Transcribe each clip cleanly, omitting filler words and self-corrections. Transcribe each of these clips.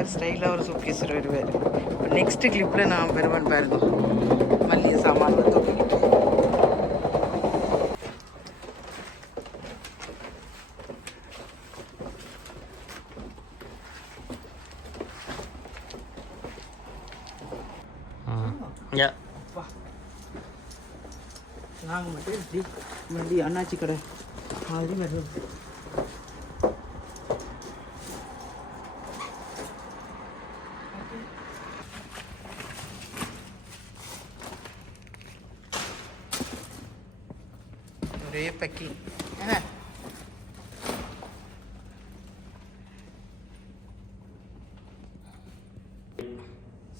ஒரு ஸ்டைலாக ஒரு சூட்கேஸ் வருவார். நெக்ஸ்ட்டு கிளிப்பில் நான் வருவேன் பாருங்க, மல்லிகை சாமான் தூக்கிக்கிட்டு. நாங்கள் மட்டும் இப்படி மல்லி அண்ணாச்சி கடை மாதிரி வருவோம். ஒரே பேக்கிங் என்ன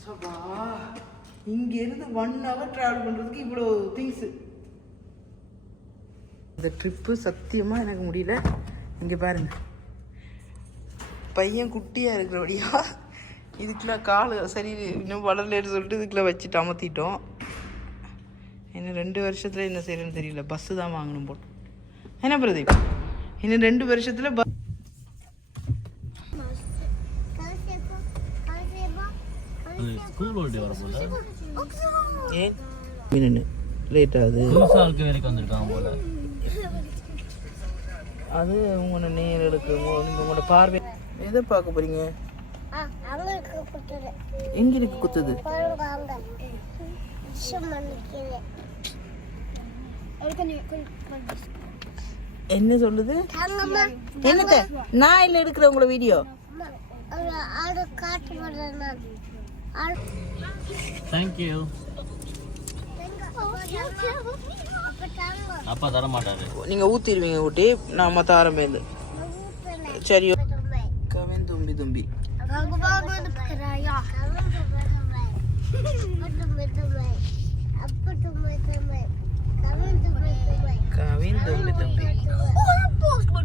சபா. இங்கேருந்து 1 hour ட்ராவல் பண்ணுறதுக்கு இவ்வளோ திங்ஸு. இந்த ட்ரிப்பு சத்தியமாக எனக்கு முடியல. இங்கே பாருங்கள், பையன் குட்டியாக இருக்கிறபடியா இதுக்கெலாம் கால் சரி இன்னும் வளரலேன்னு சொல்லிட்டு இதுக்கெலாம் வச்சுட்டு அமர்த்திட்டோம். இன்னும் 2 வருஷத்தில் என்ன செய்யறதுன்னு தெரியல. பஸ்ஸு தான் வாங்கணும் போட்டோம். என்ன பிரதீப், இன்னும் 2 வருஷத்தில் ஏன் லேட் ஆகுது? அது உங்களோட நேர் எடுக்குங்க, உங்களோட பார்வை. எதை பார்க்க போறீங்க? எங்க இருக்கு குத்துது? என்ன சொல்லுது? என்னத்த நான் இல்லை எடுக்கிற உங்களோட வீடியோ. தேங்க்யூ. அப்பா தர மாட்டாரு. நீங்க ஊத்திடுவீங்க ஊட்டி, நான் மத்த ஆரம்பேந்து. சரி. கவின் தும்பி தும்பி கவின் தும்பி தும்பி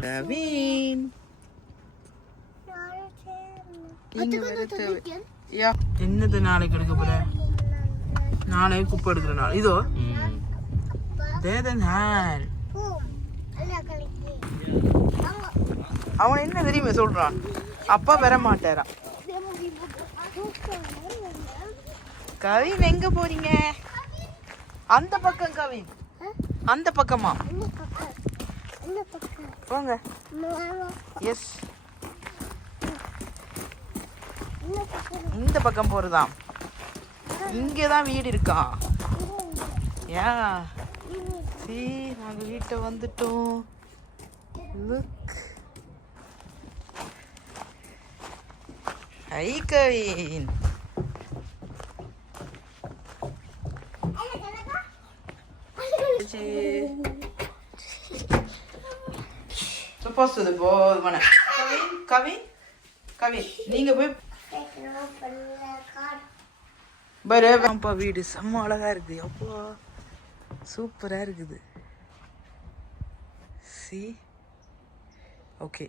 கவின் என்னது நாளைக்கு எடுக்க போற? நாளைக்கு குப்பை எடுக்கிற நாள் இதோ. அவன் என்ன தெரியுமே சொல்றான், அப்பா வர மாட்டாரான். கவின் எங்க போறீங்க? அந்த பக்கம் கவின், அந்த பக்கமா போங்க. எஸ், இந்த பக்கம் போறதாம். இங்கதான் வீடு இருக்கா? யா சீ, நாங்கள் வீட்டை வந்துட்டோம். Look, high Kavin. போது போதுமான கவின் கவின் கவின் நீங்க போய் அப்பா வீடு செம்ம அழகா இருக்குது. அப்பா சூப்பரா இருக்குது. சி ஓகே,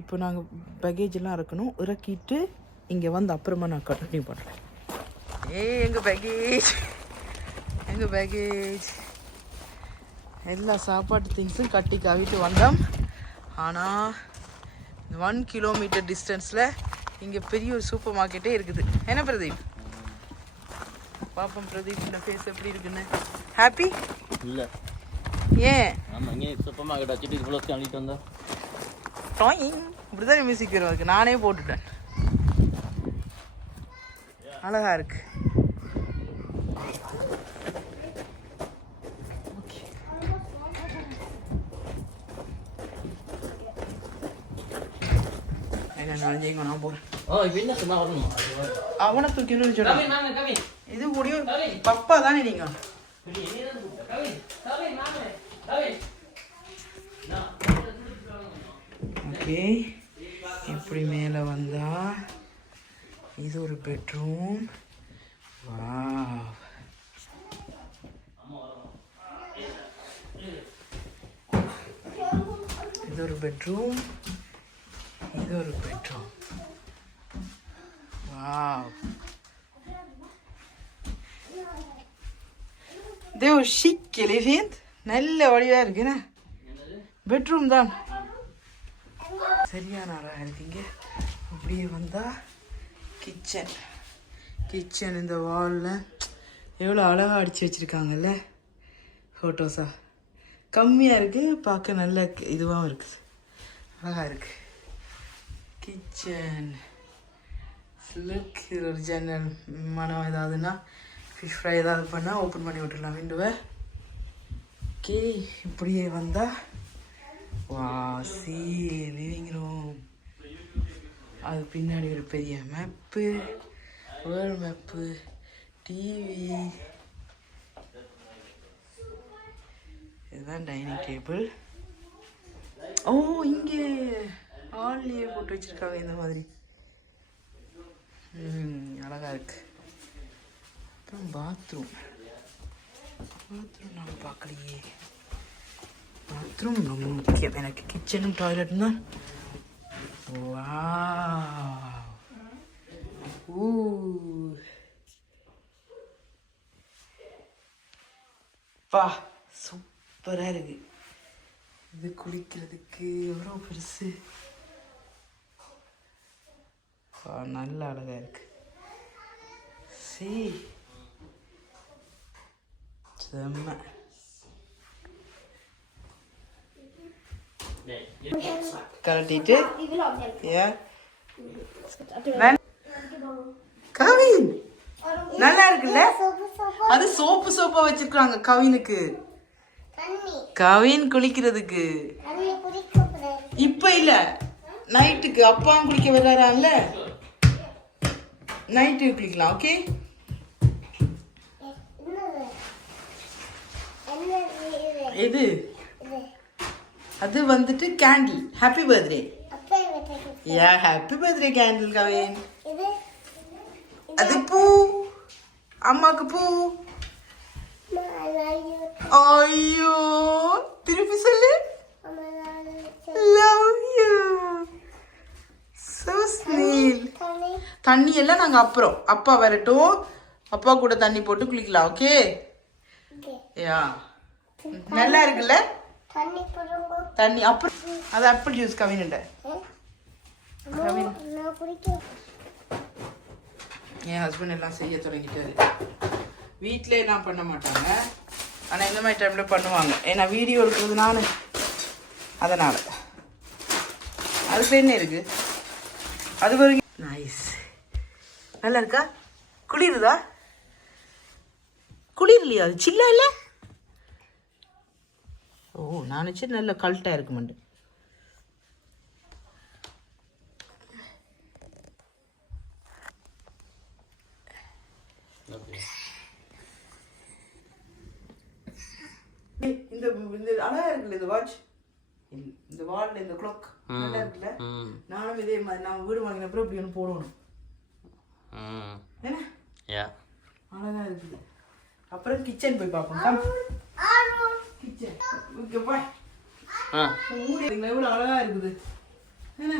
இப்போ நாங்கள் பேகேஜ் எல்லாம் இறக்கணும். இறக்கிட்டு இங்கே வந்து அப்புறமா நான் கண்டினியூ பண்ணுறேன். எங்கள் பேகேஜ், எங்கள் பேகேஜ் எல்லா சாப்பாட்டு திங்ஸும் கட்டி காவிட்டு வந்தோம். ஆனால் 1 கிலோமீட்டர் டிஸ்டன்ஸில் இங்கே பெரிய ஒரு சூப்பர் மார்க்கெட்டே இருக்குது. என்ன பிரதீப்? பாப்போம் பிரதீப் இந்த ஃபேஸ் எப்படி இருக்குன்னு. ஹாப்பி இல்லை? ஏன்? ஆமாம், இங்கே சூப்பர் மார்க்கெட் வச்சுட்டு இவ்வளோ அள்ளிட்டு வந்தோம். டாயிங் இப்படி தான் மியூசிக் இருக்கு. நானே போட்டுட்டேன். அழகா இருக்கு. நான் போறேன். அவனை தூக்கணும்னு சொன்ன இது முடியும். பப்பா தானே நீங்க? ஓகே, இப்படி மேலே வந்தா இது ஒரு பெட்ரூம். வாவ், இது ஒரு பெட்ரூம், இது ஒரு bedroom. Wow, det är skickligt fint. நல்ல வடிவா இருக்குண்ணே. பெட்ரூம் தான் சரியான அழகா இருக்கீங்க. இப்படியே வந்தால் கிச்சன். கிச்சன் இந்த வாலில் எவ்வளோ அழகாக அடித்து வச்சுருக்காங்கல்ல ஃபோட்டோஸா. கம்மியாக இருக்குது, பார்க்க நல்ல இதுவாகவும் இருக்குது, அழகாக இருக்குது. Kitchen look. இது ஒரு ஜன்னல். மனம் ஏதாவதுன்னா ஃபிஷ் ஃப்ரை ஏதாவது பண்ணால் ஓப்பன் பண்ணி விட்டுடலாம் விண்டோவை. ஓகே, இப்படியே வந்தால் வா சி லிவிங் ரூம். அது பின்னாடி ஒரு பெரிய மேப்பு, வேர்ல்டு மேப்பு, டிவி. இதுதான் டைனிங் டேபிள். ஓ, இங்கே ஆன்லேயே போட்டு வச்சுருக்காங்க இந்த மாதிரி. அழகாக இருக்கு. அப்புறம் பாத்ரூம். பாத்ரூம் நான் பார்க்கலையே. பாத்ரூம் ரொம்ப முக்கியம் எனக்கு. கிச்சனும் டாய்லெட்டும் தான். வாவ். ஊ. பா சூப்பராக இருக்கு. இது குளிக்கிறதுக்கு எவ்வளோ பெருசு. நல்ல அழகா இருக்கு. செம்ம. கலட்டிட்டு கவின் நல்லா இருக்குல்ல. அது சோப்பா வச்சிருக்காங்க கவினுக்கு. கவின் குளிக்கிறதுக்கு இப்ப இல்ல, நைட்டுக்கு அப்பாவும் குளிக்க வர்றாரான்ல, நைட்டுக்கு குளிக்கலாம். ஓகே, எது அது வந்துட்டு candle. Happy birthday. Yeah happy birthday candle Kavin. அது பூ, அம்மாக்கு பூ. ஐயோ, திருப்பி சொல்லு. Love you. So sweet. தண்ணி எல்லாம் நாங்க அப்புறம், அப்பா வரட்டும், அப்பா கூட தண்ணி போட்டு குளிக்கலாம். ஓகே, யா நல்லா இருக்குல்ல தண்ணி. அப்புறம் அது ஆப்பிள் ஜூஸ் கவின்ட. கவின் என் ஹஸ்பண்ட் எல்லாம் செய்ய தொடங்கிட்டாரு. வீட்டிலே எல்லாம் பண்ண மாட்டாங்க, ஆனால் இந்த மாதிரி டைமில் பண்ணுவாங்க. ஏன்னா வீடியோ எடுக்கிறது நான், அதனால் அதுக்கு என்ன இருக்குது. அது வரைக்கும் நைஸ். நல்லா இருக்கா? குளிருதா? குளிர்லையா? அது சில்லா இல்லை? ஓ, நான் நினச்சேன் நல்ல கல்ட்டாக இருக்குமெண்டு. இந்த அழகா இருக்குல்ல இந்த வாட்ச், இந்த வால்ல இந்த கிளாக் நல்லா இருக்குல்ல. நானும் இதே மாதிரி நான் வீடு வாங்கினப்பறம் இப்படி ஒன்று போடணும். என்ன அழகா இருக்குது. அப்புறம் கிச்சன் போய் பார்ப்போம். கிச்சன் எவ்வளோ அழகா இருக்குது. என்ன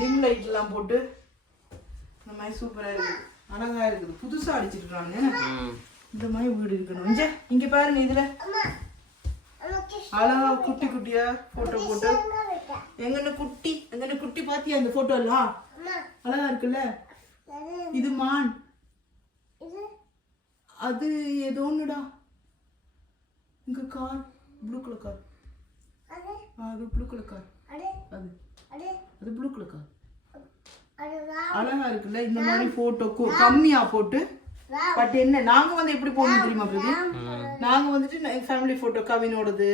டிம் லைட் எல்லாம் போட்டு இந்த மாதிரி சூப்பரா இருக்குது, அழகா இருக்குது. புதுசா அடிச்சிருக்காங்க. இந்த மாதிரி வீடு இருக்கணும். இங்க பாருங்க, இதுல அழகா குட்டி குட்டியா போட்டோ போட்டு. எங்கன்னு குட்டி பாத்தியா அந்த போட்டோ எல்லாம் அழகா இருக்குல்ல. இது மான், அது ஏதோ ஒண்ணுடா. இங்க கார், ப்ளூ கலர் கார். அது ப்ளூ கலர் கார். அது ப்ளூ கலர் கார். அழகா இருக்குல்ல. இந்த மாதிரி போட்டோ கம்மியா போட்டு. பட் என்ன நாங்க வந்து எப்படி போகணும் தெரியுமா பிரதி? நாங்க வந்துட்டு ஃபேமிலி போட்டோ கவினோடது.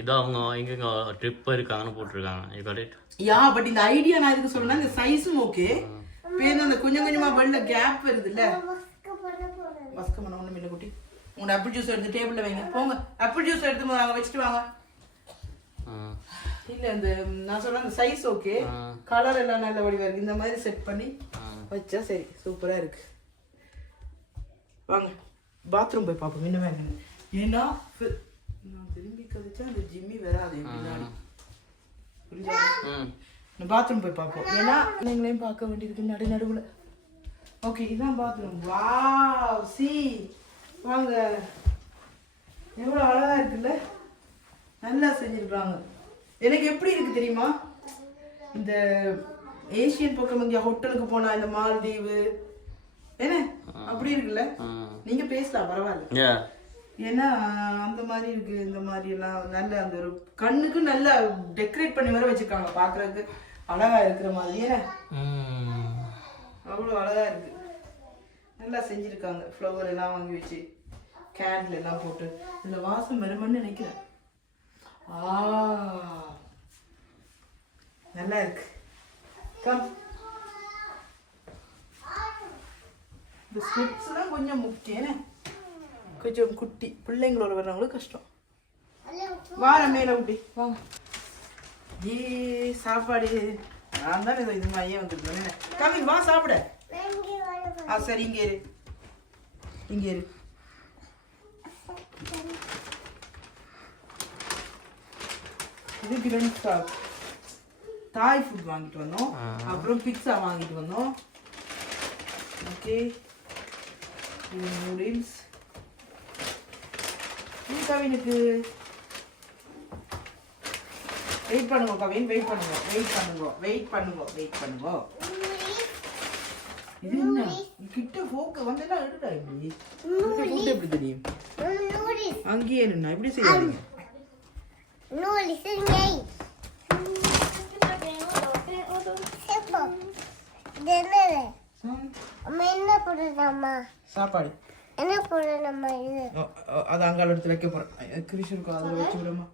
இதோ அவங்க எங்க ட்ரிப் இருக்காங்கன்னு போட்டுருக்காங்க. You got it. Yeah, but இந்த ஐடியா நான் எதுக்கு சொல்றேன்னா, இந்த சைஸும் ஓகே. பேருந்து அந்த கொஞ்சம் கொஞ்சமா வெள்ள கேப் வருது இல்ல. மஸ்க பண்ண ஒண்ணு மின்ன குட்டி. உங்க ஆப்பிள் ஜூஸ் எடுத்து டேபிள்ல வைங்க. போங்க, ஆப்பிள் ஜூஸ் எடுத்து வாங்க, வச்சிட்டு வாங்க. இல்ல இந்த நான் சொல்றேன் அந்த சைஸ் ஓகே, கலர் எல்லாம் நல்ல வடிவா இருக்கு. இந்த மாதிரி செட் பண்ணி வச்சா சரி, சூப்பரா இருக்கு. வாங்க பாத்ரூம் போய் பார்ப்போம் இன்னுமே. ஏன்னா நான் திரும்பி கழிச்சா அந்த ஜிம்மி வராது பின்னாடி. புரியுதா? பாத்ரூம் போய் பார்ப்போம். ஏன்னா நீங்களையும் பார்க்க வேண்டியதுக்கு நடுவில். ஓகே, இதுதான் பாத்ரூம். வாவ், சி வாங்க, எவ்வளோ அழகா இருக்குல்ல. நல்லா செஞ்சிருக்காங்க. எனக்கு எப்படி இருக்கு தெரியுமா, இந்த ஏசியன் பக்கம் இங்கே ஹோட்டலுக்கு போனா இந்த மால்தீவு என்ன அப்படி இருக்குல்ல, நீங்க பேசலாம் பரவாயில்ல. ஏன்னா அந்த மாதிரி இருக்கு, இந்த மாதிரி எல்லாம் நல்ல அந்த ஒரு கண்ணுக்கு நல்லா டெக்கரேட் பண்ணி வர வச்சிருக்காங்க, பாக்குறதுக்கு அழகா இருக்கிற மாதிரியே அவ்வளோ அழகா இருக்கு. நல்லா செஞ்சிருக்காங்க, ஃப்ளவர் எல்லாம் வாங்கி வச்சு கேண்டில் எல்லாம் போட்டு. இந்த வாசம் வருமான்னு நினைக்கிறேன். நல்லா இருக்கு. கம், இந்த ஸ்டெப்ஸ்லாம் கொஞ்சம் முக்கியம், கொஞ்சம் குட்டி பிள்ளைங்களோட வர்றவங்களுக்கு கஷ்டம். வார மேலே குட்டி வாங்க. ஏ சாப்பாடு நான் தான் இது மாதிரியே வந்துருக்கேன். கம்மி வா சாப்பிட. சரி இங்கே இரு, இங்கே இரு. இது கிரண்ட் ஸ்டாக் தாய் ஃபுட் வாங்கிட்டு வந்தோம், அப்புறம் பிட்சா வாங்கிட்டு வந்தோம். ஓகே, இது நூடுல்ஸ். கவினுக்கு வெயிட் பண்ணுங்க கவின், வெயிட் பண்ணுங்க, வெயிட் பண்ணுங்க, வெயிட் பண்ணுங்க, வெயிட் பண்ணுங்க. இது என்ன கிட்ட போக்க வந்தெல்லாம் எடுடா, இப்படி ஃபுட் எப்படி தெரியும்? அங்கேயே என்ன இப்படி செய்யாதீங்க. சாப்பாடு என்ன போடணுமா? இது அது அங்கால எடுத்து வைக்க போறேன். கிருஷ்ணனுக்கு அதில் வச்சு விடுமா?